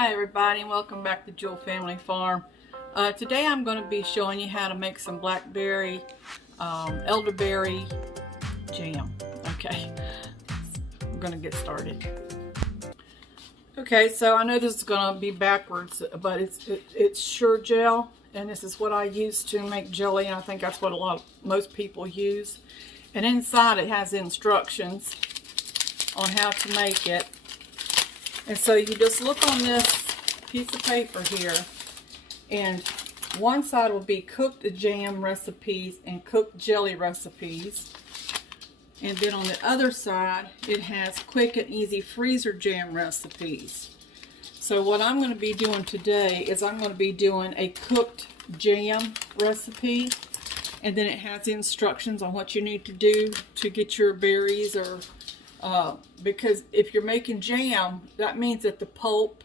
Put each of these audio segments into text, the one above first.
Hi everybody, and welcome back to Jewell Family Farm. Today I'm going to be showing you how to make some blackberry, elderberry jam. Okay, we're going to get started. Okay, so I know this is going to be backwards, but it's Sure Jell, and this is what I use to make jelly, and I think that's what most people use. And inside it has instructions on how to make it. And so you just look on this piece of paper here, and one side will be cooked jam recipes and cooked jelly recipes. And then on the other side, it has quick and easy freezer jam recipes. So what I'm going to be doing today is I'm going to be doing a cooked jam recipe. And then it has instructions on what you need to do to get your berries, or because if you're making jam, that means that the pulp,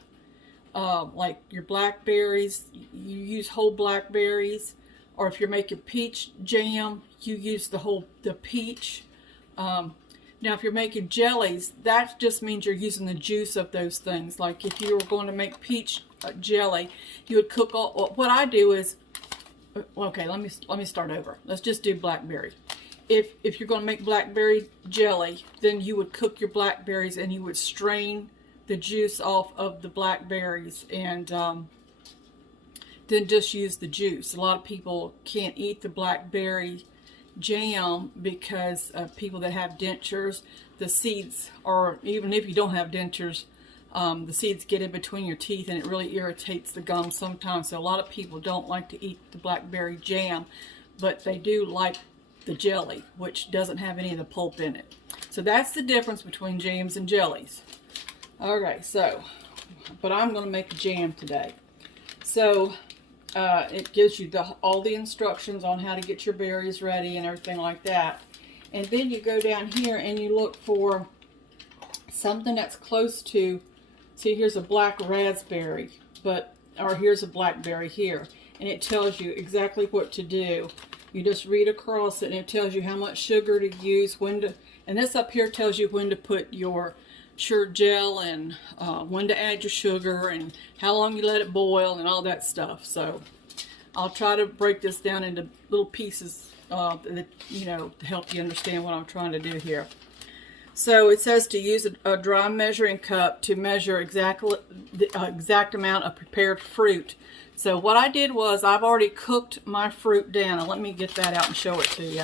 like your blackberries, you use whole blackberries, or if you're making peach jam, you use the peach. Now if you're making jellies, that just means you're using the juice of those things. Like if you were going to make peach jelly, you would cook all. What I do is, okay, let me start over. Let's just do blackberry. If you're going to make blackberry jelly, then you would cook your blackberries and you would strain the juice off of the blackberries, and then just use the juice. A lot of people can't eat the blackberry jam because of people that have dentures. The seeds, or even if you don't have dentures, the seeds get in between your teeth and it really irritates the gums sometimes. So a lot of people don't like to eat the blackberry jam, but they do like the jelly, which doesn't have any of the pulp in it. So that's the difference between jams and jellies. Alright, so, but I'm going to make a jam today. So it gives you all the instructions on how to get your berries ready and everything like that. And then you go down here and you look for something that's close to, see, here's a black raspberry, or here's a blackberry here, and it tells you exactly what to do. You just read across it and it tells you how much sugar to use, and this up here tells you when to put your Sure Jell, and when to add your sugar, and how long you let it boil, and all that stuff. So I'll try to break this down into little pieces that, to help you understand what I'm trying to do here. So it says to use a dry measuring cup to measure the exact amount of prepared fruit. So what I did was I've already cooked my fruit down. And let me get that out and show it to you.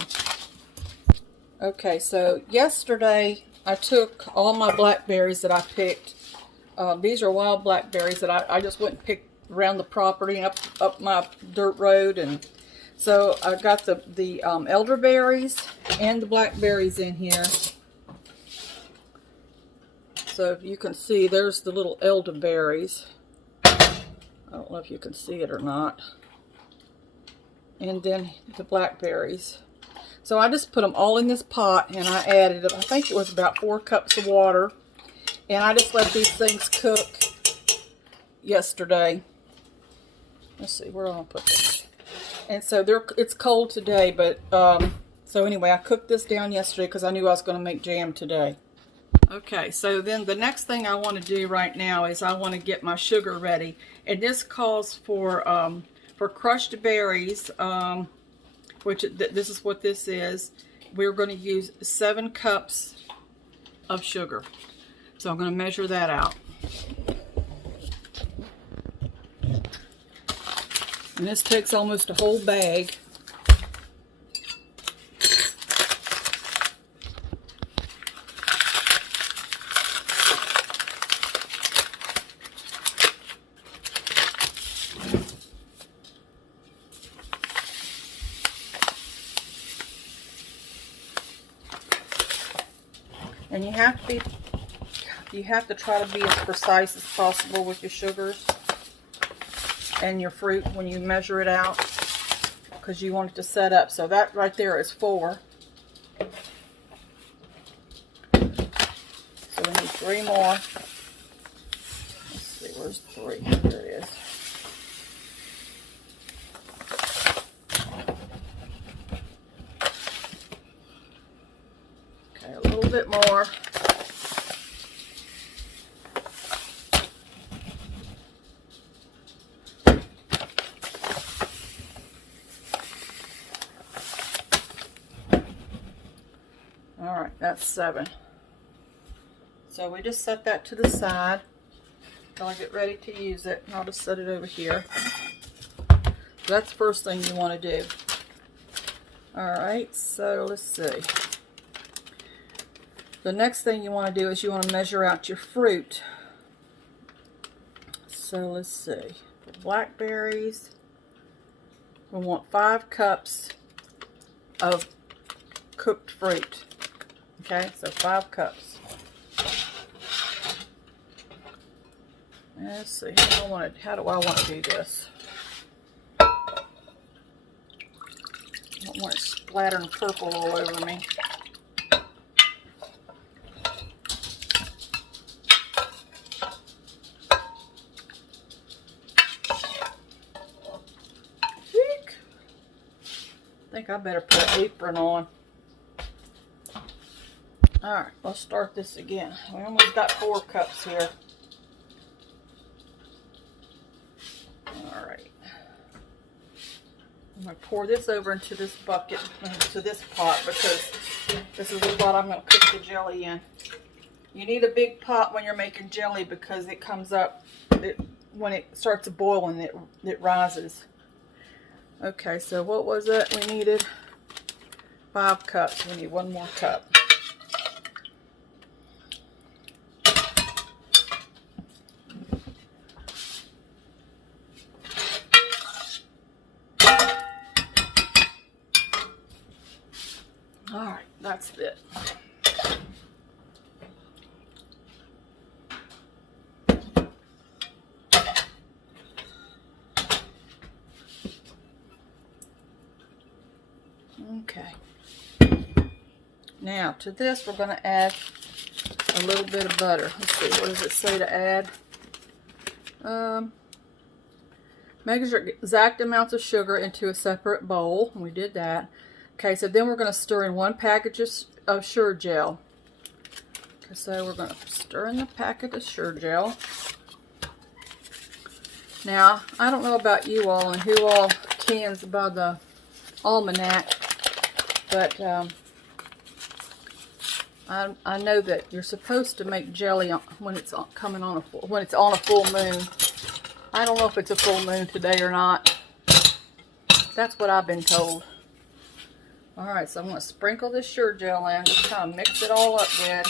Okay, so yesterday I took all my blackberries that I picked. These are wild blackberries that I just went and picked around the property and up my dirt road. And so I got the elderberries and the blackberries in here. So if you can see, there's the little elderberries. I don't know if you can see it or not. And then the blackberries. So I just put them all in this pot, and I added, I think it was about 4 cups of water. And I just let these things cook yesterday. Let's see, where do I put this? And so it's cold today, but so anyway, I cooked this down yesterday because I knew I was going to make jam today. Okay, so then the next thing I want to do right now is I want to get my sugar ready. And this calls for crushed berries, which this is what this is. We're going to use 7 cups of sugar. So I'm going to measure that out. And this takes almost a whole bag. And you have to try to be as precise as possible with your sugars and your fruit when you measure it out, because you want it to set up. So that right there is 4. So we need 3 more. Let's see, where's 3? There it is. Okay, a little bit more. 7. So we just set that to the side until I get ready to use it. I'll just set it over here. So that's the first thing you want to do. Alright, so let's see. The next thing you want to do is you want to measure out your fruit. So let's see. For blackberries, we want 5 cups of cooked fruit. Okay, so 5 cups. Let's see, how do I want to do this? I don't want it splattering purple all over me. I think I better put an apron on. Alright, let's start this again. We almost got 4 cups here. Alright. I'm going to pour this over into this bucket, into this pot, because this is the pot I'm going to cook the jelly in. You need a big pot when you're making jelly because it comes up, when it starts boiling, it rises. Okay, so what was it? We needed 5 cups. We need 1 more cup. Alright, that's it. Okay. Now to this we're going to add a little bit of butter. Let's see, what does it say to add? Measure exact amounts of sugar into a separate bowl. We did that. Okay, so then we're going to stir in 1 package of Sure Jell. Okay, so we're going to stir in the packet of Sure Jell. Now, I don't know about you all and who all cans by the almanac, but I know that you're supposed to make jelly when it's on a full moon. I don't know if it's a full moon today or not. That's what I've been told. Alright, so I'm going to sprinkle this Sure Jell in, just kind of mix it all up good.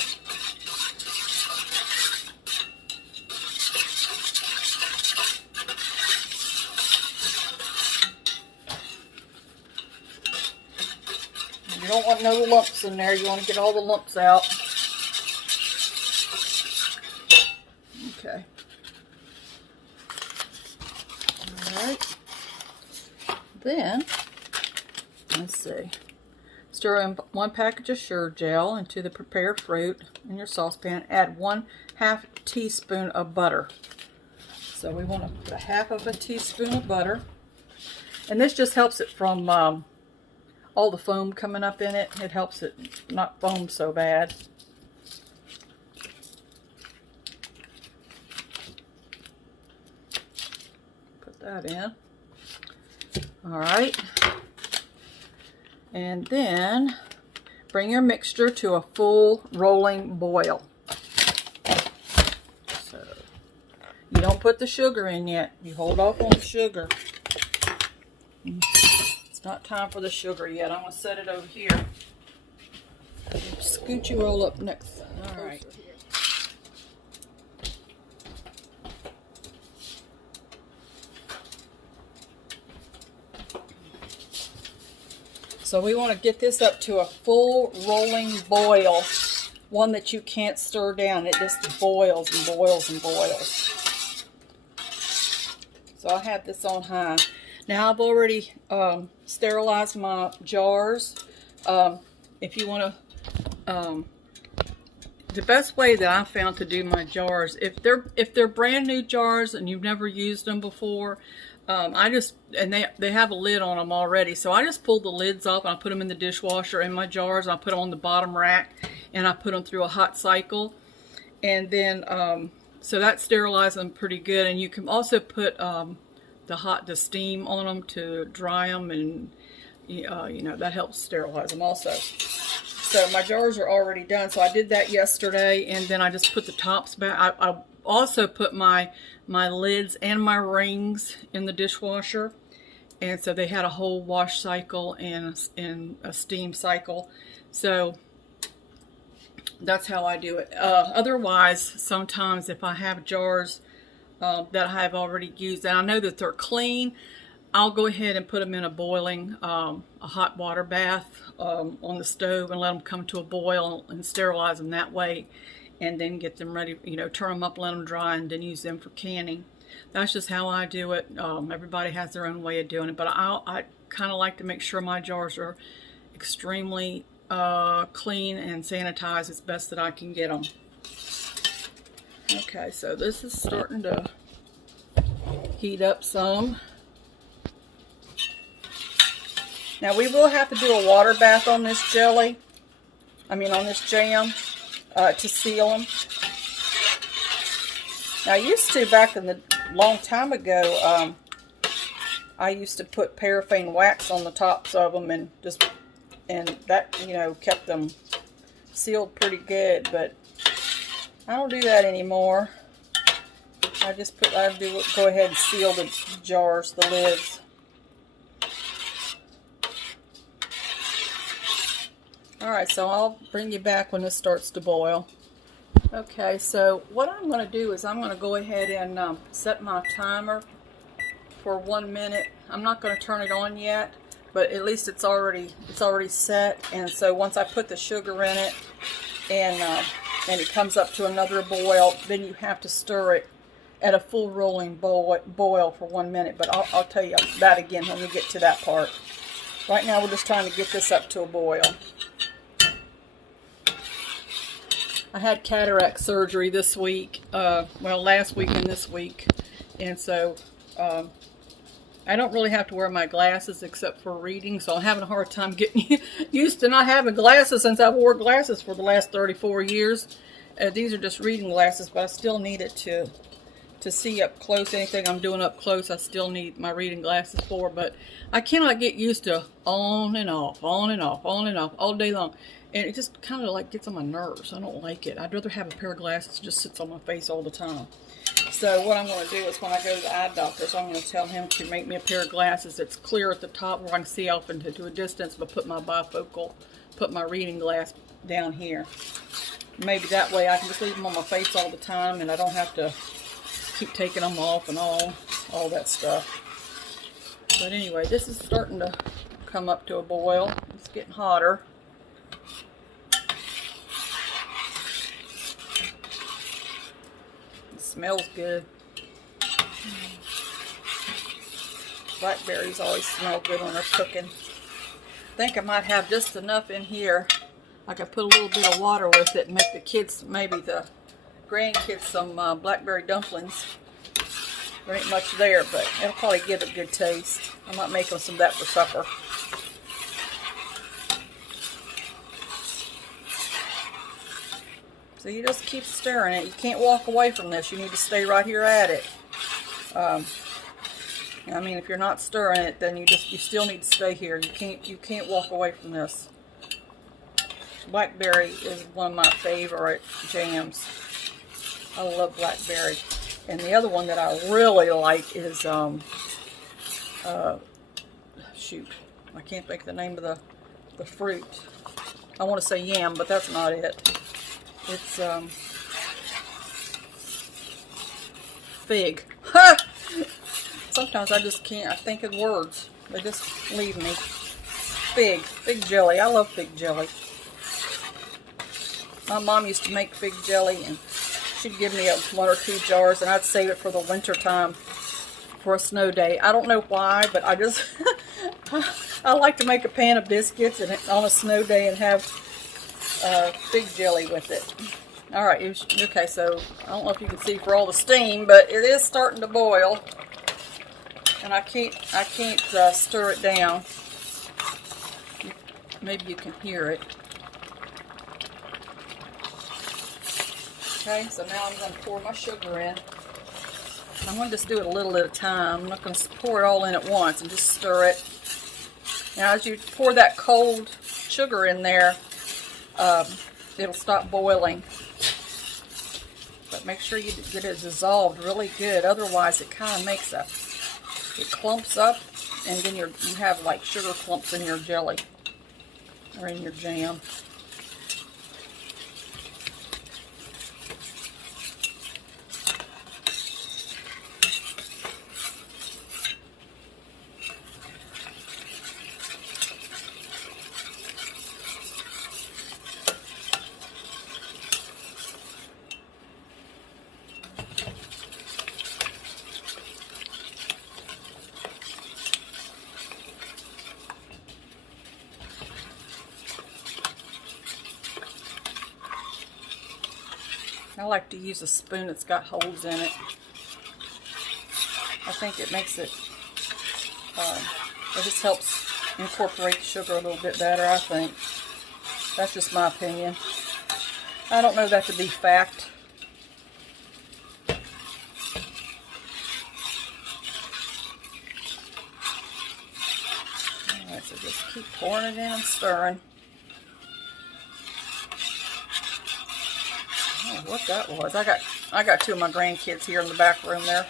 You don't want no lumps in there, you want to get all the lumps out. Okay. Alright. Then, let's see. Stir in 1 package of Sure Jell into the prepared fruit in your saucepan. Add 1/2 teaspoon of butter. So we want to put 1/2 teaspoon of butter. And this just helps it from all the foam coming up in it. It helps it not foam so bad. Put that in. Alright. And then bring your mixture to a full rolling boil. So you don't put the sugar in yet. You hold off on the sugar. It's not time for the sugar yet. I'm going to set it over here. Scoot you roll up next. Alright. So we want to get this up to a full rolling boil, one that you can't stir down. It just boils and boils and boils. So I have this on high. Now I've already sterilized my jars. If you want to, the best way that I found to do my jars, if they're brand new jars and you've never used them before, they have a lid on them already, so I just pulled the lids off and I put them in the dishwasher in my jars. I put them on the bottom rack and I put them through a hot cycle, and then so that sterilizes them pretty good. And you can also put the steam on them to dry them, and you know, that helps sterilize them also. So my jars are already done. So I did that yesterday, and then I just put the tops back. I also put my lids and my rings in the dishwasher. And so they had a whole wash cycle and a steam cycle. So that's how I do it. Otherwise, sometimes if I have jars that I have already used and I know that they're clean, I'll go ahead and put them in a boiling, a hot water bath on the stove and let them come to a boil and sterilize them that way, and then get them ready, you know, turn them up, let them dry, and then use them for canning. That's just how I do it. Everybody has their own way of doing it, but I kind of like to make sure my jars are extremely clean and sanitized as best that I can get them. Okay, so this is starting to heat up some. Now we will have to do a water bath on this jelly, on this jam, to seal them. Now I used to, back in the long time ago, I used to put paraffin wax on the tops of them, and that, you know, kept them sealed pretty good, but I don't do that anymore. I go ahead and seal the jars, the lids. Alright, so I'll bring you back when this starts to boil. Okay, so what I'm going to do is I'm going to go ahead and set my timer for 1 minute. I'm not going to turn it on yet, but at least it's already set. And so once I put the sugar in it and it comes up to another boil, then you have to stir it at a full rolling boil for 1 minute. But I'll tell you that again when we get to that part. Right now we're just trying to get this up to a boil. I had cataract surgery this week, last week and this week, and so I don't really have to wear my glasses except for reading, so I'm having a hard time getting used to not having glasses since I've worn glasses for the last 34 years. These are just reading glasses, but I still need it to see up close. Anything I'm doing up close, I still need my reading glasses for, but I cannot get used to on and off, on and off, on and off, all day long. And it just kind of like gets on my nerves. I don't like it. I'd rather have a pair of glasses that just sits on my face all the time. So what I'm going to do is when I go to the eye doctor, so I'm going to tell him to make me a pair of glasses that's clear at the top where I can see off into a distance, but put my bifocal, put my reading glass down here. Maybe that way I can just leave them on my face all the time and I don't have to keep taking them off and all that stuff. But anyway, this is starting to come up to a boil. It's getting hotter. Smells good. Blackberries always smell good when they're cooking. I think I might have just enough in here. I could put a little bit of water with it and make the kids, maybe the grandkids, some blackberry dumplings. There ain't much there, but it'll probably give it a good taste. I might make them some of that for supper. So you just keep stirring it. You can't walk away from this. You need to stay right here at it. If you're not stirring it, then you still need to stay here. You can't walk away from this. Blackberry is one of my favorite jams. I love blackberry. And the other one that I really like is shoot, I can't think of the name of the fruit. I want to say yam, but that's not it. It's fig. Sometimes I just can't. I think of words. They just leave me. Fig jelly. I love fig jelly. My mom used to make fig jelly, and she'd give me 1 or 2 jars, and I'd save it for the winter time for a snow day. I don't know why, but I just I like to make a pan of biscuits and on a snow day and have fig jelly with it. All right, okay, so I don't know if you can see for all the steam, but it is starting to boil, and I can't stir it down. Maybe you can hear it. Okay, so now I'm going to pour my sugar in. I'm going to just do it a little at a time. I'm not going to pour it all in at once and just stir it. Now as you pour that cold sugar in there, it'll stop boiling. But make sure you get it dissolved really good, otherwise it kind of makes it clumps up, and then you have like sugar clumps in your jelly or in your jam. I like to use a spoon that's got holes in it. I think it makes it just helps incorporate the sugar a little bit better, I think. That's just my opinion. I don't know that to be fact. Alright, so just keep pouring it in and stirring. What that was. I got two of my grandkids here in the back room there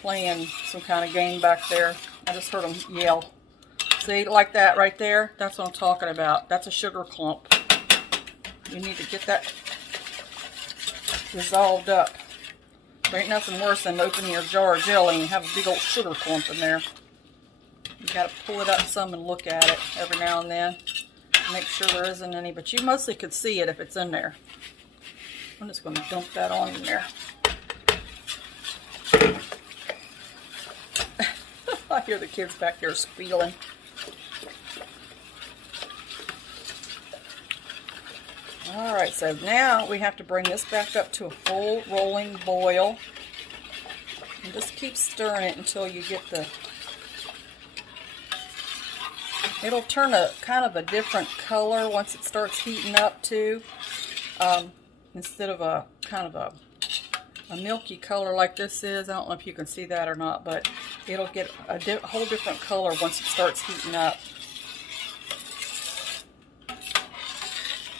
playing some kind of game back there. I just heard them yell. See, like that right there? That's what I'm talking about. That's a sugar clump. You need to get that dissolved up. There ain't nothing worse than opening your jar of jelly and have a big old sugar clump in there. You gotta pull it up some and look at it every now and then. Make sure there isn't any, but you mostly could see it if it's in there. I'm just going to dump that on in there. I hear the kids back there squealing. Alright, so now we have to bring this back up to a full rolling boil. And just keep stirring it until you get the... It'll turn a kind of a different color once it starts heating up too. Instead of a kind of a milky color like this is. I don't know if you can see that or not, but it'll get a whole different color once it starts heating up.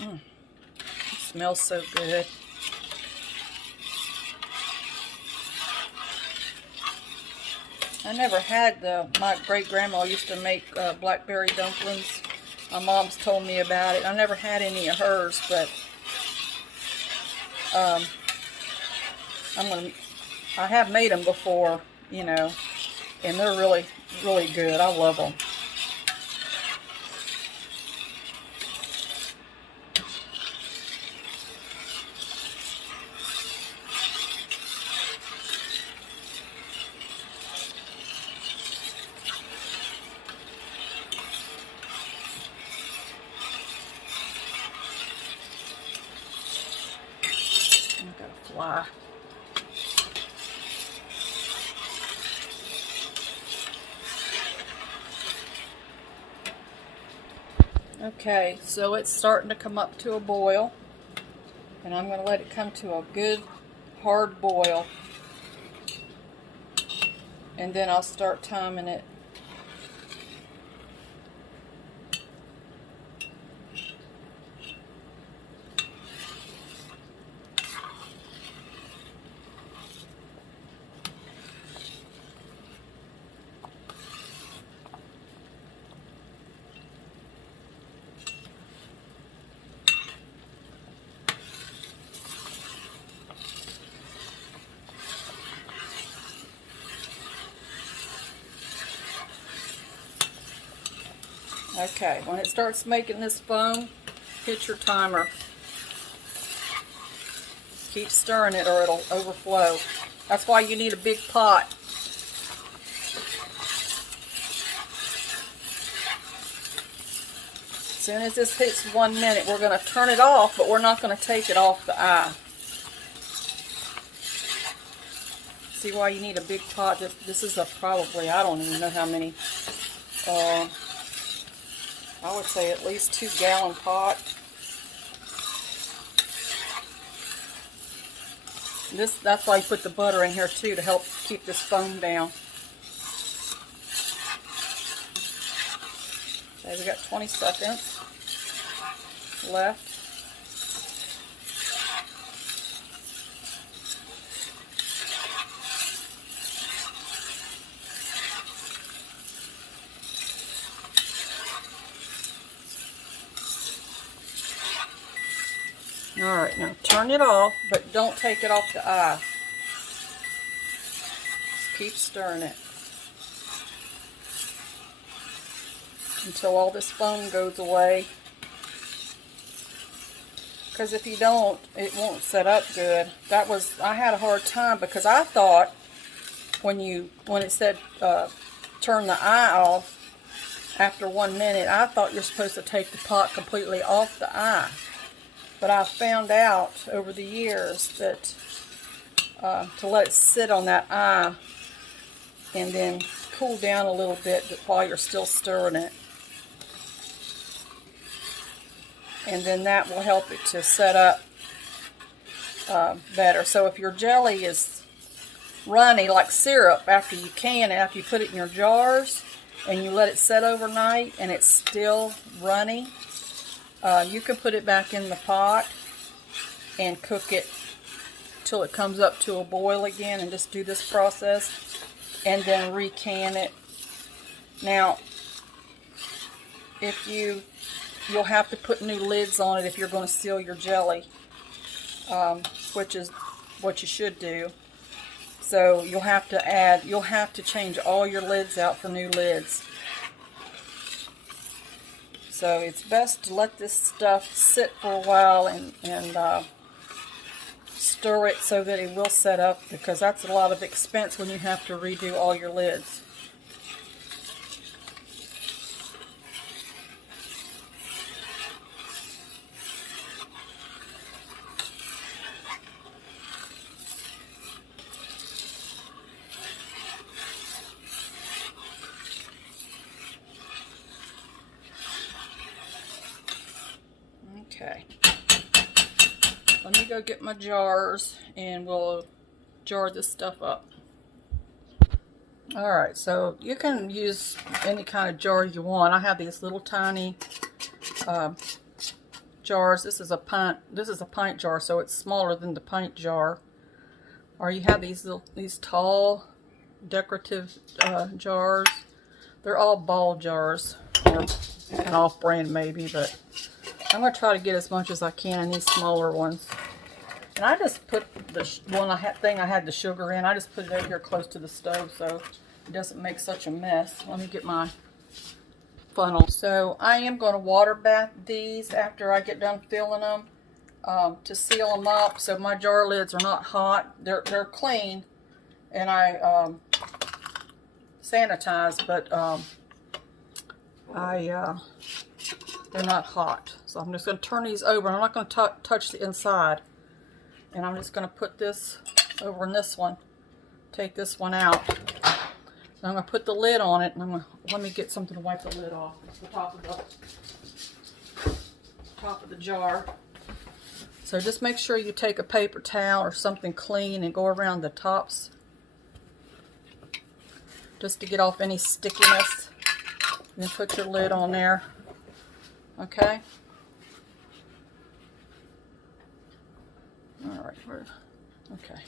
It smells so good. I never had my great-grandma used to make blackberry dumplings. My mom's told me about it. I never had any of hers, but I have made them before, you know, and they're really, really good. I love them. Fly. Okay, so it's starting to come up to a boil, and I'm going to let it come to a good hard boil, and then I'll start timing it. Okay, when it starts making this foam, hit your timer. Keep stirring it or it'll overflow. That's why you need a big pot. As soon as this hits 1 minute, we're going to turn it off, but we're not going to take it off the eye. See why you need a big pot? This is probably, I don't even know how many. I would say at least 2-gallon pot. That's why you put the butter in here too, to help keep this foam down. Okay, we got 20 seconds left. Alright, now turn it off, but don't take it off the eye. Just keep stirring it until all this foam goes away. Because if you don't, it won't set up good. I had a hard time because I thought when it said turn the eye off after 1 minute, I thought you're supposed to take the pot completely off the eye. But I found out over the years that to let it sit on that eye and then cool down a little bit while you're still stirring it. And then that will help it to set up better. So if your jelly is runny like syrup after you put it in your jars and you let it set overnight and it's still runny, you can put it back in the pot and cook it till it comes up to a boil again, and just do this process and then recan it. Now, you'll have to put new lids on it if you're going to seal your jelly, which is what you should do. So you'll have to change all your lids out for new lids. So it's best to let this stuff sit for a while and stir it so that it will set up, because that's a lot of expense when you have to redo all your lids. Okay, let me go get my jars and we'll jar this stuff up. Alright, so you can use any kind of jar you want. I have these little tiny jars. This is a pint jar, so it's smaller than the pint jar. Or you have these tall decorative jars. They're all ball jars, or an off-brand maybe, but I'm going to try to get as much as I can in these smaller ones. And I just put the thing I had the sugar in, I just put it over here close to the stove so it doesn't make such a mess. Let me get my funnel. So I am going to water bath these after I get done filling them to seal them up so my jar lids are not hot. They're clean and I sanitize, but they're not hot. So I'm just going to turn these over. I'm not going to touch the inside. And I'm just going to put this over in this one. Take this one out. And I'm going to put the lid on it. And let me get something to wipe the lid off. It's the top of the jar. So just make sure you take a paper towel or something clean and go around the tops, just to get off any stickiness. And then put your lid on there. Okay. All right. Okay.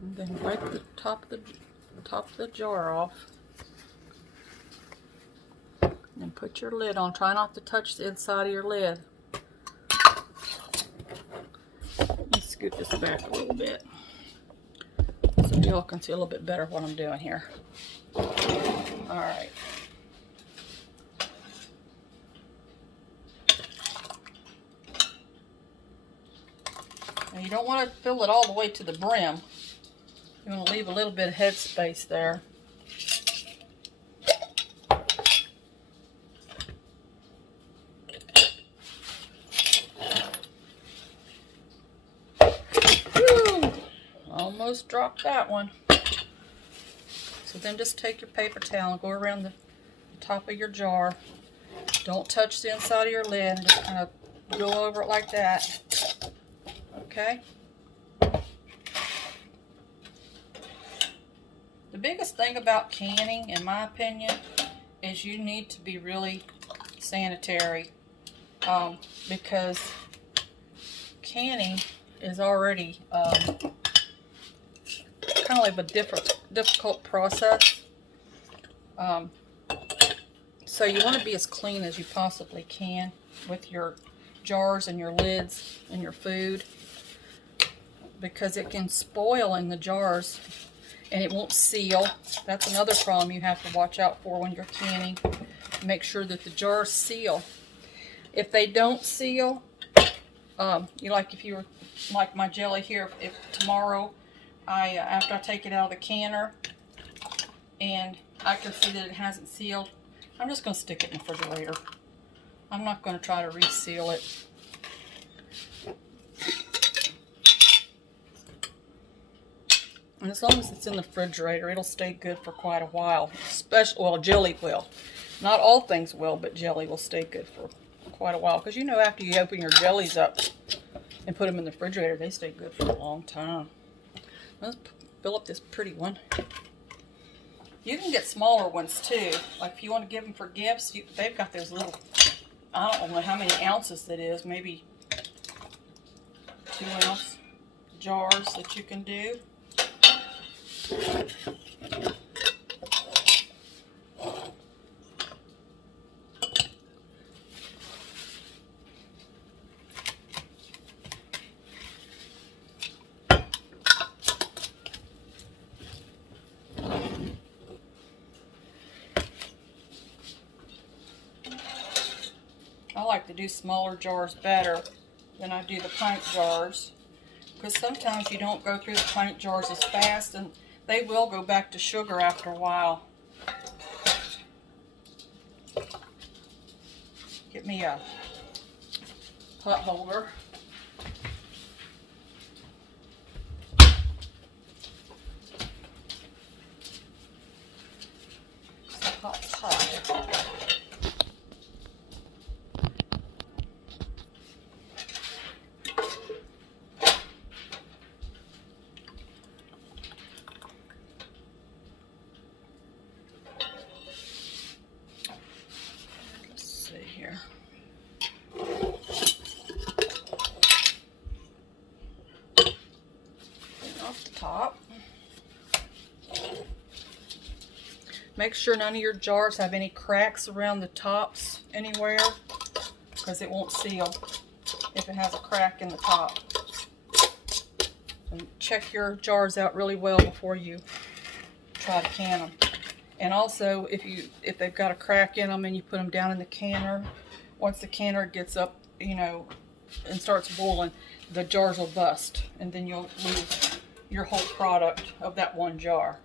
And then wipe the top of the jar off. And put your lid on. Try not to touch the inside of your lid. Let me scoot this back a little bit so you all can see a little bit better what I'm doing here. Alright. Now you don't want to fill it all the way to the brim. You want to leave a little bit of head space there. Whew, almost dropped that one. So then just take your paper towel and go around the top of your jar. Don't touch the inside of your lid. Just kind of go over it like that. Okay? biggest thing about canning, in my opinion, is you need to be really sanitary, because canning is already kind of like a difficult process. So you want to be as clean as you possibly can with your jars and your lids and your food, because it can spoil in the jars and it won't seal. That's another problem you have to watch out for when you're canning. Make sure that the jars seal. If they don't seal, if you were like my jelly here, if tomorrow after I take it out of the canner and I can see that it hasn't sealed, I'm just going to stick it in the refrigerator. I'm not going to try to reseal it. And as long as it's in the refrigerator, it'll stay good for quite a while. Well, jelly will. Not all things will, but jelly will stay good for quite a while. Because you know, after you open your jellies up and put them in the refrigerator, they stay good for a long time. Let's fill up this pretty one. You can get smaller ones too. Like if you want to give them for gifts, they've got those little, I don't know how many ounces that is, maybe 2-ounce jars that you can do. I like to do smaller jars better than I do the pint jars, because sometimes you don't go through the pint jars as fast and they will go back to sugar after a while. Get me a pot holder. Pot's hot. Make sure none of your jars have any cracks around the tops anywhere, because it won't seal if it has a crack in the top. And check your jars out really well before you try to can them. And also, if they've got a crack in them and you put them down in the canner, once the canner gets up, and starts boiling, the jars will bust, and then you'll lose your whole product of that one jar.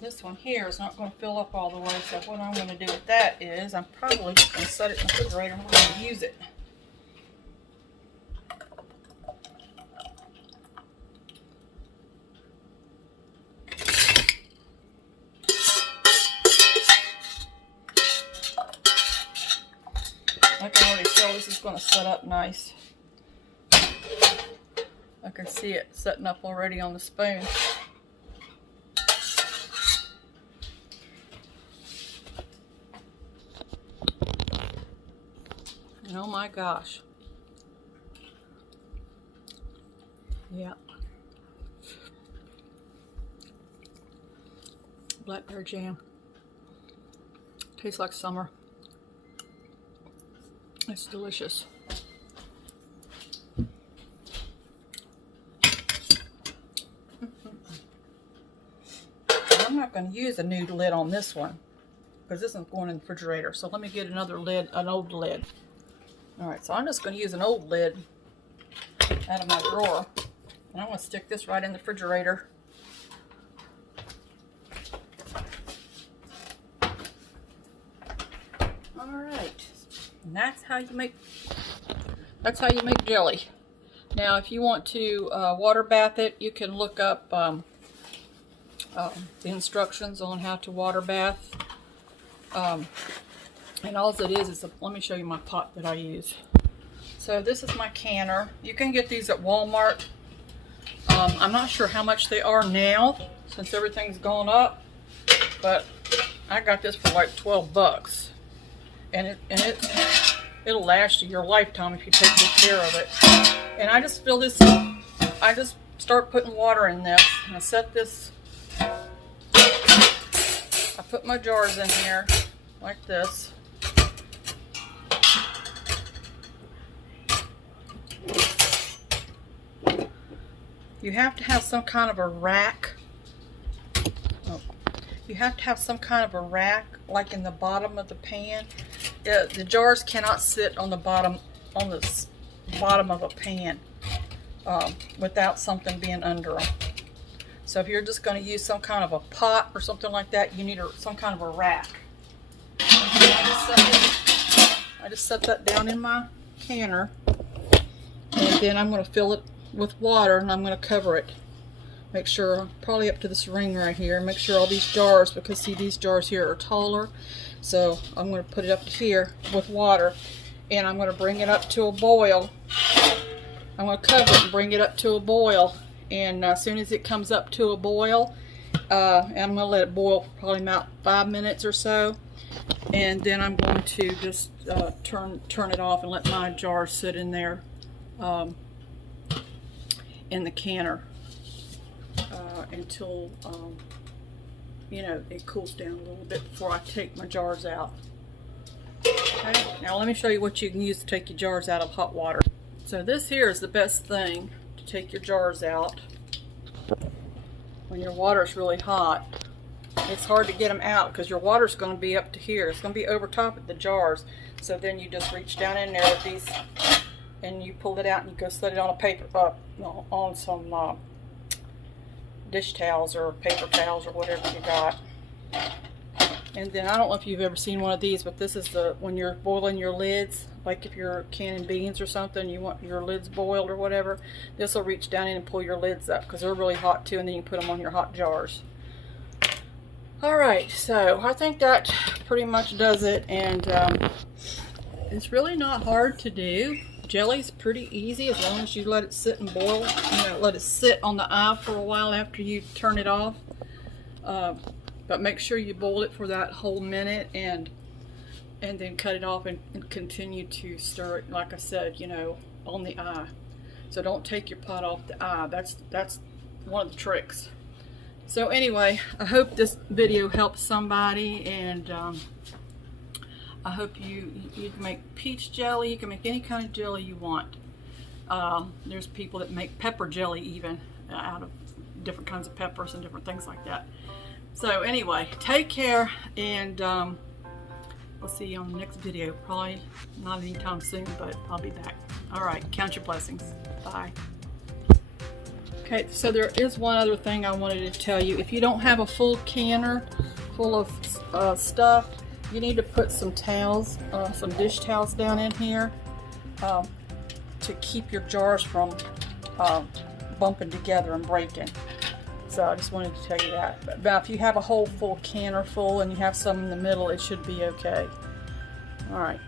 This one here is not going to fill up all the way, so what I'm going to do with that is I'm probably just going to set it in the refrigerator and we're going to use it. I can already tell this is going to set up nice. I can see it setting up already on the spoon. And oh my gosh. Yeah. Blackberry jam. Tastes like summer. It's delicious. I'm not going to use a new lid on this one because this isn't going in the refrigerator. So let me get another lid, an old lid. Alright, so I'm just going to use an old lid out of my drawer. And I'm going to stick this right in the refrigerator. Alright, and that's how you make jelly. Now if you want to water bath it, you can look up the instructions on how to water bath And all it is let me show you my pot that I use. So this is my canner. You can get these at Walmart. I'm not sure how much they are now since everything's gone up, but I got this for like 12 bucks. And it'll last you your lifetime if you take good care of it. And I just fill this, I just start putting water in this, and I set this, I put my jars in here like this. You have to have some kind of a rack. You have to have some kind of a rack like in the bottom of the pan. The jars cannot sit on the bottom of a pan without something being under them. So if you're just going to use some kind of a pot or something like that, you need some kind of a rack. I just set that down in my canner, and then I'm going to fill it with water, and I'm going to cover it. Make sure, probably up to this ring right here, make sure all these jars, because see these jars here are taller, so I'm going to put it up here with water, and I'm going to bring it up to a boil. I'm going to cover it and bring it up to a boil, and as soon as it comes up to a boil, I'm going to let it boil for probably about 5 minutes or so, and then I'm going to just turn it off and let my jar sit in there in the canner until you know, it cools down a little bit before I take my jars out. Okay, now let me show you what you can use to take your jars out of hot water. So this here is the best thing to take your jars out when your water is really hot. It's hard to get them out because your water's going to be up to here. It's going to be over top of the jars. So then you just reach down in there with these, and you pull it out and you go set it on a paper, on some dish towels or paper towels or whatever you got. And then I don't know if you've ever seen one of these, but this is when you're boiling your lids, like if you're canning beans or something, you want your lids boiled or whatever, this will reach down in and pull your lids up because they're really hot too, and then you can put them on your hot jars. Alright, so I think that pretty much does it, and it's really not hard to do. Jelly's pretty easy as long as you let it sit and boil, let it sit on the eye for a while after you turn it off. But make sure you boil it for that whole minute, and then cut it off and continue to stir it, like I said, on the eye. So don't take your pot off the eye. That's one of the tricks. So anyway, I hope this video helps somebody, and I hope you can make peach jelly. You can make any kind of jelly you want. There's people that make pepper jelly even out of different kinds of peppers and different things like that. So anyway, take care, and we'll see you on the next video. Probably not anytime soon, but I'll be back. All right, count your blessings. Bye. Okay, so there is one other thing I wanted to tell you. If you don't have a full canner full of stuff, you need to put some towels, some dish towels down in here to keep your jars from bumping together and breaking. So I just wanted to tell you that. But if you have a whole full canner full and you have some in the middle, it should be okay. All right.